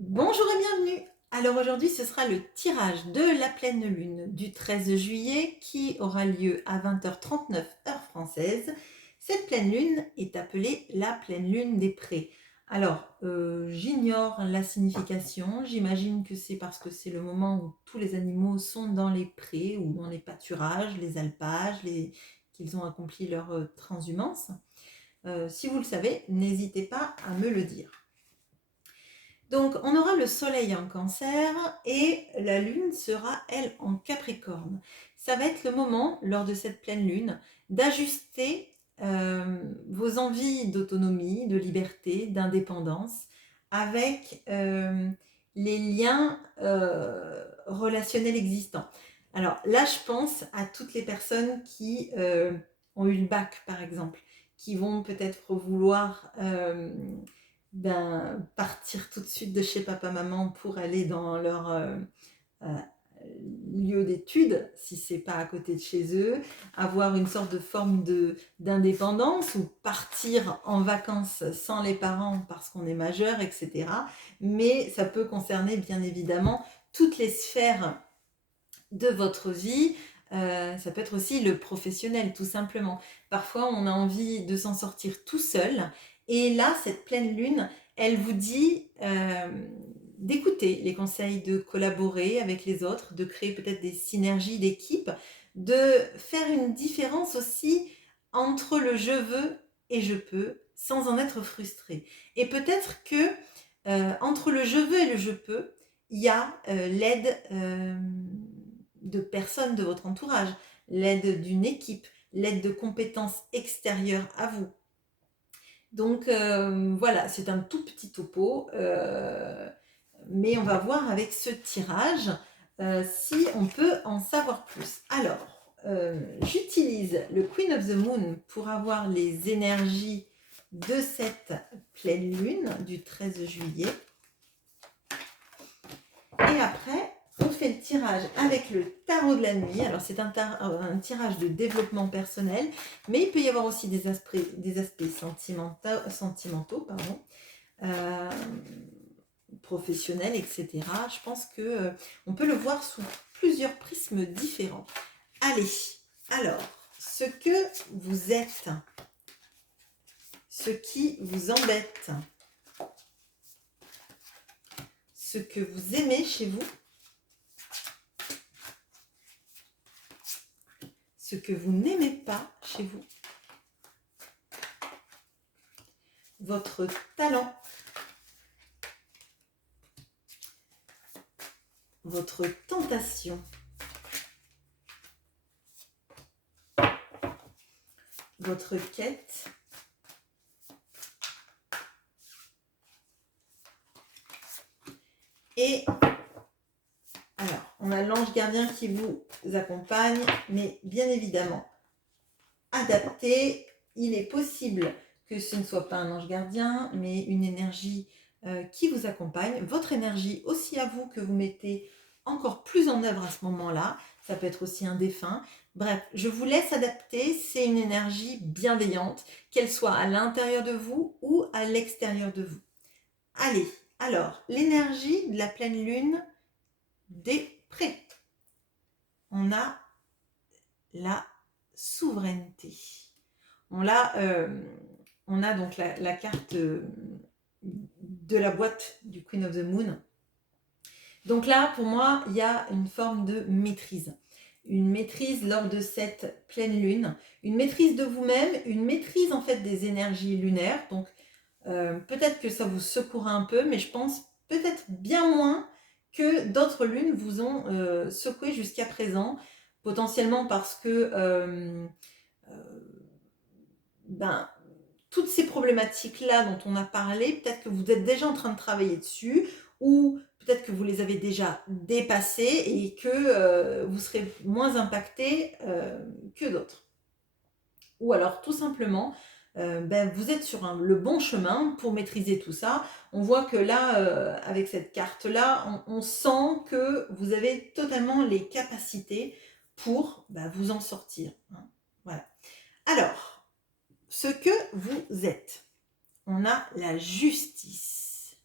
Bonjour et bienvenue. Alors aujourd'hui, ce sera le tirage de la pleine lune du 13 juillet qui aura lieu à 20h39 heure française. Cette pleine lune est appelée la pleine lune des prés. Alors, j'ignore la signification. J'imagine que c'est parce que c'est le moment où tous les animaux sont dans les prés ou dans les pâturages, les alpages, qu'ils ont accompli leur transhumance. Si vous le savez, n'hésitez pas à me le dire. Donc, on aura le soleil en cancer et la lune sera, elle, en capricorne. Ça va être le moment, lors de cette pleine lune, d'ajuster vos envies d'autonomie, de liberté, d'indépendance avec les liens relationnels existants. Alors là, je pense à toutes les personnes qui ont eu le bac, par exemple, qui vont peut-être vouloir partir tout de suite de chez papa-maman pour aller dans leur euh, lieu d'études, si c'est pas à côté de chez eux, avoir une sorte de forme d'indépendance ou partir en vacances sans les parents parce qu'on est majeur, etc. Mais ça peut concerner bien évidemment toutes les sphères de votre vie. Ça peut être aussi le professionnel, tout simplement. Parfois, on a envie de s'en sortir tout seul. Et là, cette pleine lune, elle vous dit d'écouter les conseils, de collaborer avec les autres, de créer peut-être des synergies d'équipe, de faire une différence aussi entre le je veux et je peux, sans en être frustré. Et peut-être que entre le je veux et le je peux, il y a l'aide de personnes de votre entourage, l'aide d'une équipe, l'aide de compétences extérieures à vous. Donc voilà, c'est un tout petit topo, mais on va voir avec ce tirage si on peut en savoir plus. Alors, j'utilise le Queen of the Moon pour avoir les énergies de cette pleine lune du 13 juillet. Et après, on fait le tirage avec le tarot de la nuit. Alors, c'est un tirage de développement personnel, mais il peut y avoir aussi des aspects sentimentaux, professionnels, etc. Je pense que on peut le voir sous plusieurs prismes différents. Allez, alors, ce que vous êtes, ce qui vous embête, ce que vous aimez chez vous, ce que vous n'aimez pas chez vous, votre talent, votre tentation, votre quête, et alors, on a l'ange gardien qui vous accompagne, mais bien évidemment, adapté, il est possible que ce ne soit pas un ange gardien, mais une énergie qui vous accompagne, votre énergie aussi à vous que vous mettez encore plus en œuvre à ce moment-là, ça peut être aussi un défunt. Bref, je vous laisse adapter, c'est une énergie bienveillante, qu'elle soit à l'intérieur de vous ou à l'extérieur de vous. Allez, alors, l'énergie de la pleine lune des prés. On a la souveraineté. On a donc la carte de la boîte du Queen of the Moon. Donc là, pour moi, il y a une forme de maîtrise. Une maîtrise lors de cette pleine lune, une maîtrise de vous-même, une maîtrise en fait des énergies lunaires. Donc peut-être que ça vous secouera un peu, mais je pense peut-être bien moins que d'autres lunes vous ont secoué jusqu'à présent, potentiellement parce que toutes ces problématiques-là dont on a parlé, peut-être que vous êtes déjà en train de travailler dessus, ou peut-être que vous les avez déjà dépassées et que vous serez moins impacté que d'autres. Ou alors tout simplement, vous êtes sur le bon chemin pour maîtriser tout ça. On voit que là, avec cette carte-là, on sent que vous avez totalement les capacités pour vous en sortir. Hein. Voilà. Alors, ce que vous êtes. On a la justice.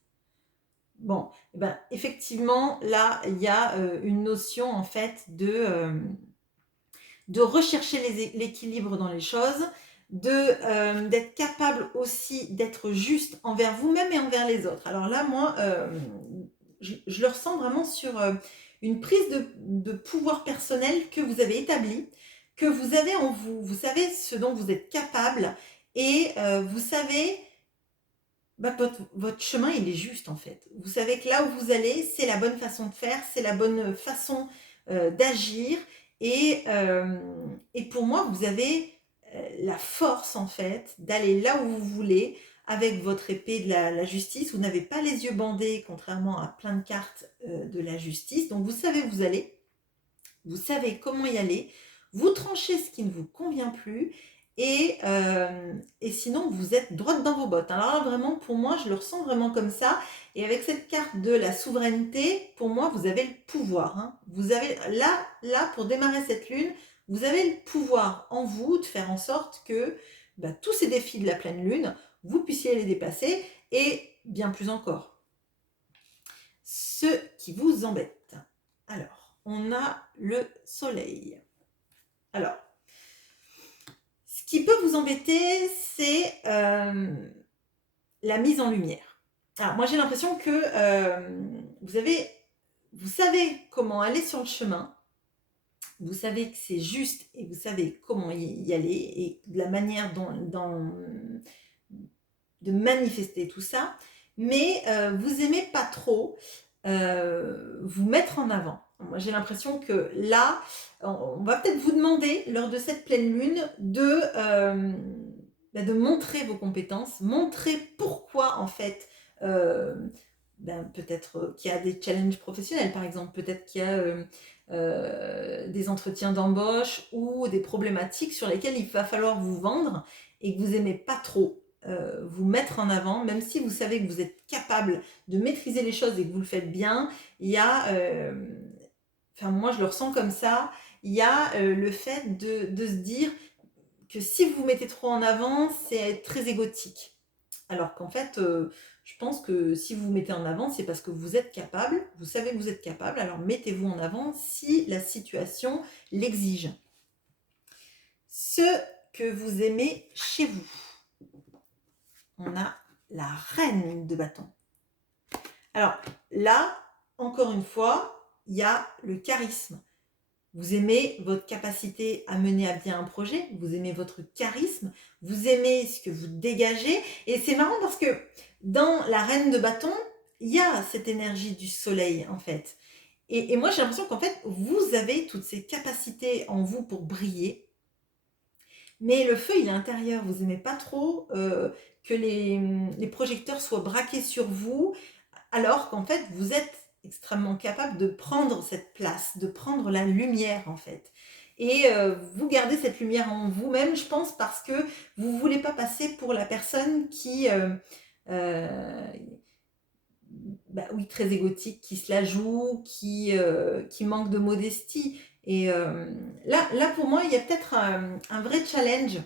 Bon, eh ben, effectivement, là, il y a une notion en fait de rechercher l'équilibre dans les choses, d'être capable aussi d'être juste envers vous-même et envers les autres. Alors là, moi, je le ressens vraiment sur une prise de pouvoir personnel que vous avez établie, que vous avez en vous. Vous savez ce dont vous êtes capable et vous savez bah, que votre chemin, il est juste en fait. Vous savez que là où vous allez, c'est la bonne façon de faire, c'est la bonne façon d'agir. Et pour moi, vous avez la force en fait d'aller là où vous voulez avec votre épée de la justice. Vous n'avez pas les yeux bandés, contrairement à plein de cartes de la justice. Donc vous savez où vous allez, vous savez comment y aller, vous tranchez ce qui ne vous convient plus et sinon vous êtes droite dans vos bottes. Alors là vraiment pour moi je le ressens vraiment comme ça et avec cette carte de la souveraineté, pour moi vous avez le pouvoir. Hein. Vous avez là pour démarrer cette lune, vous avez le pouvoir en vous de faire en sorte que bah, tous ces défis de la pleine lune, vous puissiez les dépasser et bien plus encore. Ce qui vous embête. Alors, on a le soleil. Alors, ce qui peut vous embêter, c'est la mise en lumière. Alors, moi, j'ai l'impression que vous savez comment aller sur le chemin, vous savez que c'est juste et vous savez comment y aller et de la manière de manifester tout ça, mais vous aimez pas trop vous mettre en avant. Moi, j'ai l'impression que là, on va peut-être vous demander, lors de cette pleine lune, de montrer vos compétences, montrer pourquoi, en fait, peut-être qu'il y a des challenges professionnels, par exemple, peut-être qu'il y a des entretiens d'embauche ou des problématiques sur lesquelles il va falloir vous vendre et que vous n'aimez pas trop vous mettre en avant, même si vous savez que vous êtes capable de maîtriser les choses et que vous le faites bien, il y a, enfin moi je le ressens comme ça, il y a le fait de se dire que si vous vous mettez trop en avant, c'est très égotique. Alors qu'en fait, je pense que si vous vous mettez en avant, c'est parce que vous êtes capable, vous savez que vous êtes capable, alors mettez-vous en avant si la situation l'exige. Ce que vous aimez chez vous. On a la reine de bâton. Alors là, encore une fois, il y a le charisme. Vous aimez votre capacité à mener à bien un projet, vous aimez votre charisme, vous aimez ce que vous dégagez. Et c'est marrant parce que dans la reine de bâton, il y a cette énergie du soleil en fait. Et moi j'ai l'impression qu'en fait, vous avez toutes ces capacités en vous pour briller. Mais le feu, il est intérieur. Vous n'aimez pas trop que les projecteurs soient braqués sur vous, alors qu'en fait, vous êtes extrêmement capable de prendre cette place, de prendre la lumière, en fait. Et vous gardez cette lumière en vous-même, je pense, parce que vous ne voulez pas passer pour la personne qui, euh, oui, très égotique, qui se la joue, qui manque de modestie. Et là, pour moi, il y a peut-être un vrai challenge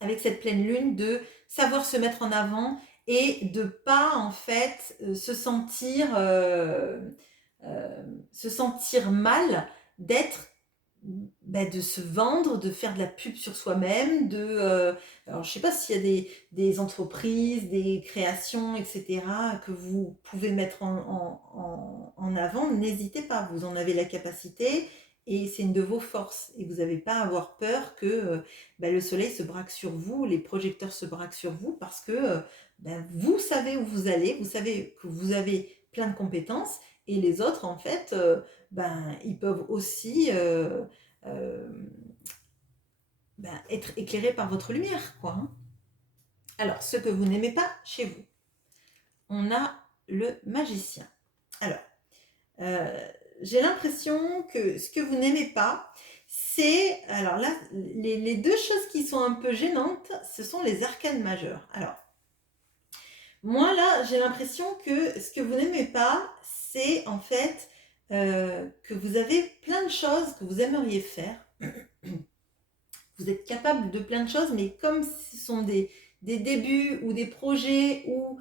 avec cette pleine lune de savoir se mettre en avant et de pas en fait se sentir mal d'être de se vendre, de faire de la pub sur soi-même, alors je sais pas s'il y a des entreprises, des créations, etc., que vous pouvez mettre en avant, n'hésitez pas, vous en avez la capacité et c'est une de vos forces. Et vous n'avez pas à avoir peur que le soleil se braque sur vous, les projecteurs se braquent sur vous, parce que vous savez où vous allez, vous savez que vous avez plein de compétences et les autres, en fait, ils peuvent aussi être éclairés par votre lumière, quoi. Hein. Alors, ce que vous n'aimez pas chez vous, on a le magicien. Alors, j'ai l'impression que ce que vous n'aimez pas, c'est... Alors là, les deux choses qui sont un peu gênantes, ce sont les arcanes majeures. Alors, moi là, j'ai l'impression que ce que vous n'aimez pas, c'est en fait que vous avez plein de choses que vous aimeriez faire. Vous êtes capable de plein de choses, mais comme ce sont des débuts ou des projets ou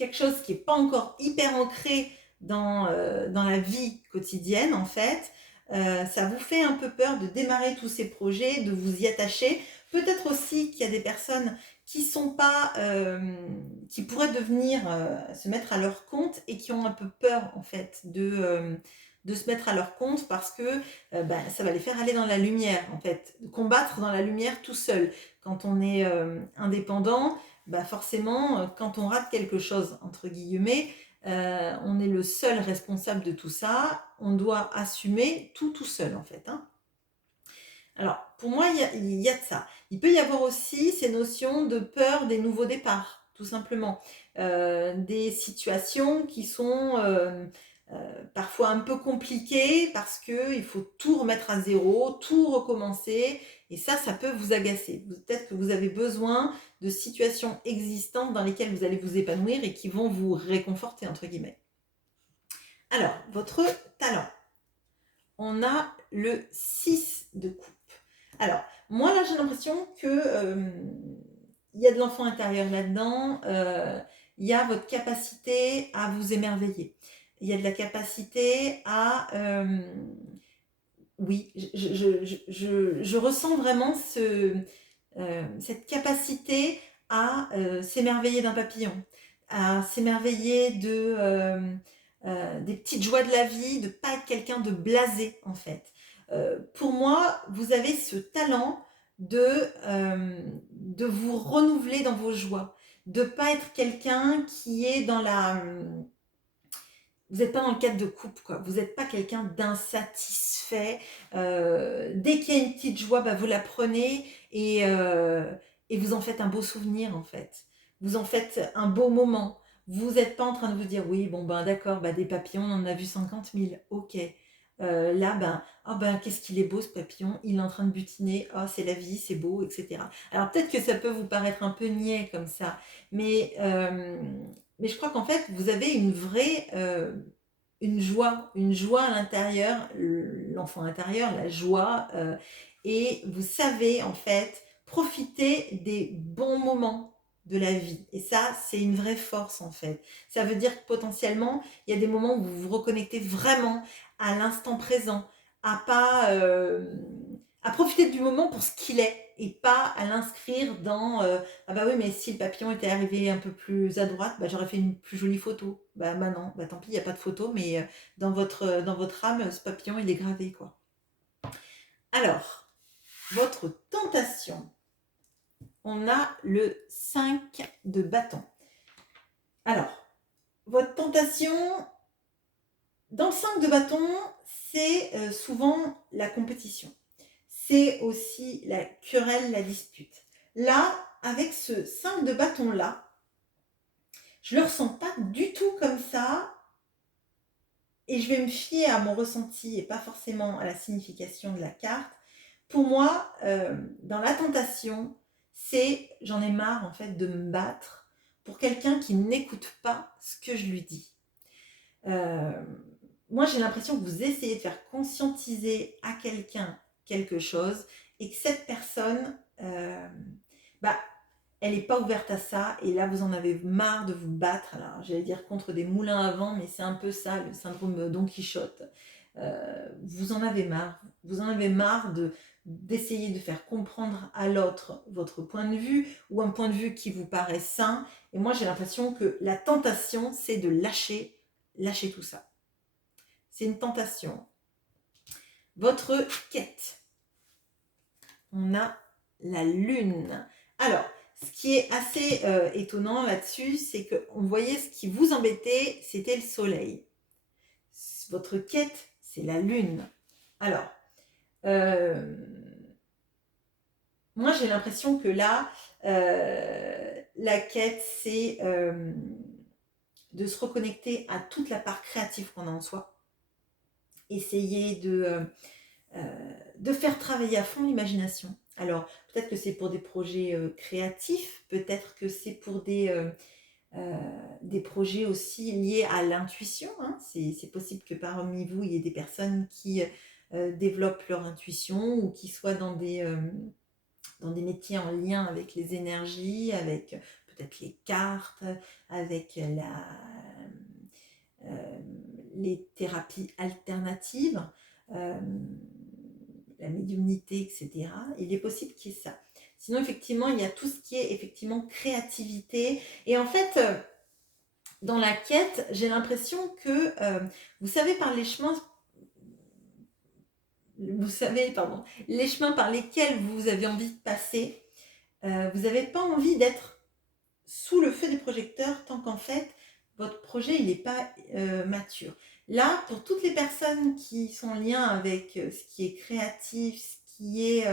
quelque chose qui n'est pas encore hyper ancré dans la vie quotidienne, en fait, ça vous fait un peu peur de démarrer tous ces projets, de vous y attacher. Peut-être aussi qu'il y a des personnes qui sont pas, qui pourraient devenir, se mettre à leur compte et qui ont un peu peur, en fait, de se mettre à leur compte parce que ça va les faire aller dans la lumière, en fait, combattre dans la lumière tout seul. Quand on est indépendant, forcément, quand on rate quelque chose, entre guillemets, on est le seul responsable de tout ça, on doit assumer tout seul, en fait, hein. Alors, pour moi, il y a de ça. Il peut y avoir aussi ces notions de peur des nouveaux départs, tout simplement. Des situations qui sont parfois un peu compliquées parce qu'il faut tout remettre à zéro, tout recommencer. Et ça peut vous agacer. Peut-être que vous avez besoin de situations existantes dans lesquelles vous allez vous épanouir et qui vont vous réconforter, entre guillemets. Alors, votre talent. On a le 6 de coupe. Alors, moi là, j'ai l'impression que il y a de l'enfant intérieur là-dedans, il y a votre capacité à vous émerveiller. Il y a de la capacité à... oui, je ressens vraiment cette capacité à s'émerveiller d'un papillon, à s'émerveiller des petites joies de la vie, de ne pas être quelqu'un de blasé en fait. Pour moi, vous avez ce talent de vous renouveler dans vos joies, de ne pas être quelqu'un qui est dans la... Vous n'êtes pas dans le cadre de couple, quoi. Vous n'êtes pas quelqu'un d'insatisfait. Dès qu'il y a une petite joie, vous la prenez et vous en faites un beau souvenir, en fait. Vous en faites un beau moment. Vous n'êtes pas en train de vous dire, oui, bon, d'accord, des papillons, on en a vu 50 000. Ok. Là, qu'est-ce qu'il est beau ce papillon, il est en train de butiner, oh, c'est la vie, c'est beau, etc. Alors peut-être que ça peut vous paraître un peu niais comme ça, mais je crois qu'en fait, vous avez une vraie une joie à l'intérieur, l'enfant intérieur, la joie, et vous savez en fait profiter des bons moments de la vie. Et ça, c'est une vraie force en fait. Ça veut dire que potentiellement, il y a des moments où vous vous reconnectez vraiment à l'instant présent, à pas à profiter du moment pour ce qu'il est et pas à l'inscrire dans ah oui, mais si le papillon était arrivé un peu plus à droite, j'aurais fait une plus jolie photo. Non, tant pis, il n'y a pas de photo, mais dans votre âme, ce papillon, il est gravé, quoi. Alors, votre tentation, on a le 5 de bâton. Alors, votre tentation, dans le 5 de bâton, c'est souvent la compétition. C'est aussi la querelle, la dispute. Là, avec ce 5 de bâton-là, je ne le ressens pas du tout comme ça et je vais me fier à mon ressenti et pas forcément à la signification de la carte. Pour moi, dans la tentation, c'est j'en ai marre en fait de me battre pour quelqu'un qui n'écoute pas ce que je lui dis. Moi, j'ai l'impression que vous essayez de faire conscientiser à quelqu'un quelque chose et que cette personne, elle n'est pas ouverte à ça et là, vous en avez marre de vous battre. Alors, j'allais dire contre des moulins à vent, mais c'est un peu ça, le syndrome Don Quichotte. Vous en avez marre. Vous en avez marre d'essayer de faire comprendre à l'autre votre point de vue ou un point de vue qui vous paraît sain. Et moi, j'ai l'impression que la tentation, c'est de lâcher tout ça. C'est une tentation. Votre quête. On a la lune. Alors, ce qui est assez étonnant là-dessus, c'est qu'on voyait ce qui vous embêtait, c'était le soleil. Votre quête, c'est la lune. Alors, moi j'ai l'impression que là, la quête, c'est de se reconnecter à toute la part créative qu'on a en soi. Essayer de faire travailler à fond l'imagination. Alors, peut-être que c'est pour des projets créatifs, peut-être que c'est pour des projets aussi liés à l'intuition. Hein. C'est possible que parmi vous, il y ait des personnes qui développent leur intuition ou qui soient dans des métiers en lien avec les énergies, avec peut-être les cartes, avec les thérapies alternatives, euh, la médiumnité, etc. Il est possible qu'il y ait ça. Sinon, effectivement, il y a tout ce qui est effectivement créativité. Et en fait, dans la quête, j'ai l'impression que, vous savez, les chemins par lesquels vous avez envie de passer, vous n'avez pas envie d'être sous le feu des projecteurs tant qu'en fait, votre projet, il n'est pas mature. Là, pour toutes les personnes qui sont en lien avec ce qui est créatif, ce qui est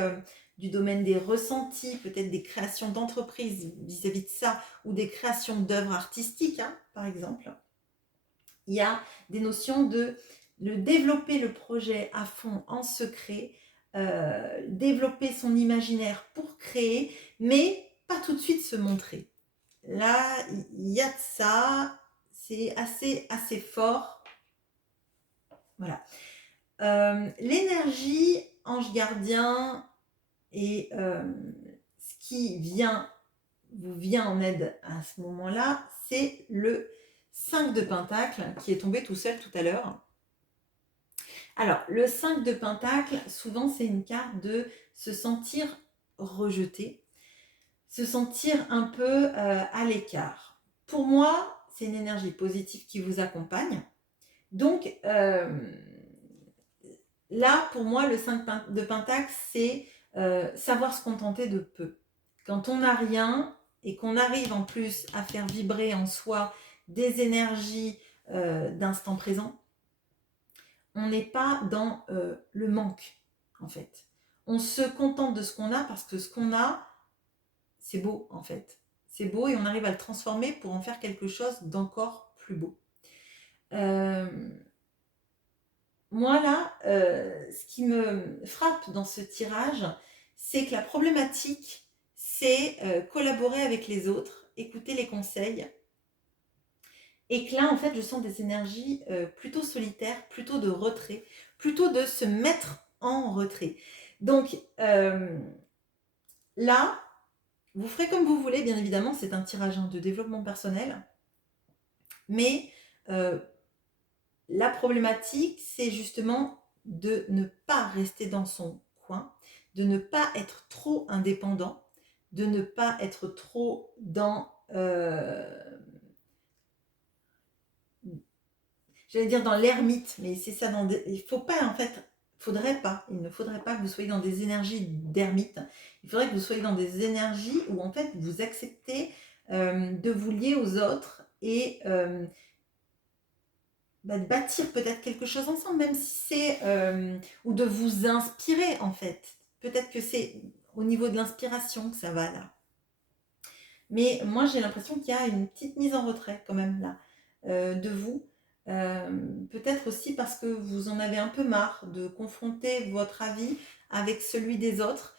du domaine des ressentis, peut-être des créations d'entreprises vis-à-vis de ça, ou des créations d'œuvres artistiques, hein, par exemple, il y a des notions de développer le projet à fond en secret, développer son imaginaire pour créer, mais pas tout de suite se montrer. Là, il y a de ça, c'est assez fort. Voilà. L'énergie ange gardien et ce qui vous vient en aide à ce moment-là, c'est le 5 de Pentacle qui est tombé tout seul tout à l'heure. Alors, le 5 de Pentacle, souvent c'est une carte de se sentir rejeté, se sentir un peu à l'écart. Pour moi, c'est une énergie positive qui vous accompagne. Donc, là, pour moi, le 5 de Pentacle, c'est savoir se contenter de peu. Quand on n'a rien et qu'on arrive en plus à faire vibrer en soi des énergies d'instant présent, on n'est pas dans le manque, en fait. On se contente de ce qu'on a parce que ce qu'on a, c'est beau, en fait. C'est beau et on arrive à le transformer pour en faire quelque chose d'encore plus beau. Moi, là, ce qui me frappe dans ce tirage, c'est que la problématique, c'est collaborer avec les autres, écouter les conseils. Et que là, en fait, je sens des énergies plutôt solitaires, plutôt de retrait, plutôt de se mettre en retrait. Donc, là, vous ferez comme vous voulez, bien évidemment, c'est un tirage de développement personnel. Mais la problématique, c'est justement de ne pas rester dans son coin, de ne pas être trop indépendant, de ne pas être trop dans... j'allais dire dans l'ermite, mais c'est ça, il faut pas en fait, il ne faudrait pas que vous soyez dans des énergies d'ermite, il faudrait que vous soyez dans des énergies où en fait vous acceptez de vous lier aux autres et de bâtir peut-être quelque chose ensemble, même si c'est, ou de vous inspirer en fait, peut-être que c'est au niveau de l'inspiration que ça va là. Mais moi j'ai l'impression qu'il y a une petite mise en retrait quand même là, de vous. Peut-être aussi parce que vous en avez un peu marre de confronter votre avis avec celui des autres,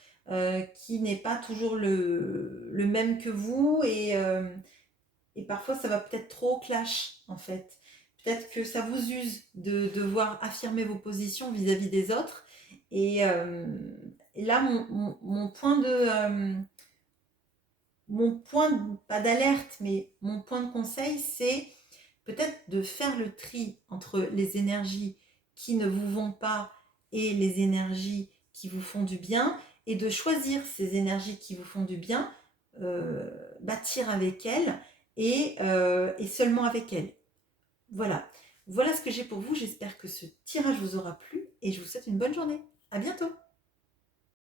qui n'est pas toujours le même que vous, et parfois ça va peut-être trop clash en fait. Peut-être que ça vous use de devoir affirmer vos positions vis-à-vis des autres. Et là, mon point pas d'alerte, mais mon point de conseil, c'est peut-être de faire le tri entre les énergies qui ne vous vont pas et les énergies qui vous font du bien, et de choisir ces énergies qui vous font du bien, bâtir avec elles et seulement avec elles. Voilà ce que j'ai pour vous. J'espère que ce tirage vous aura plu et je vous souhaite une bonne journée. À bientôt.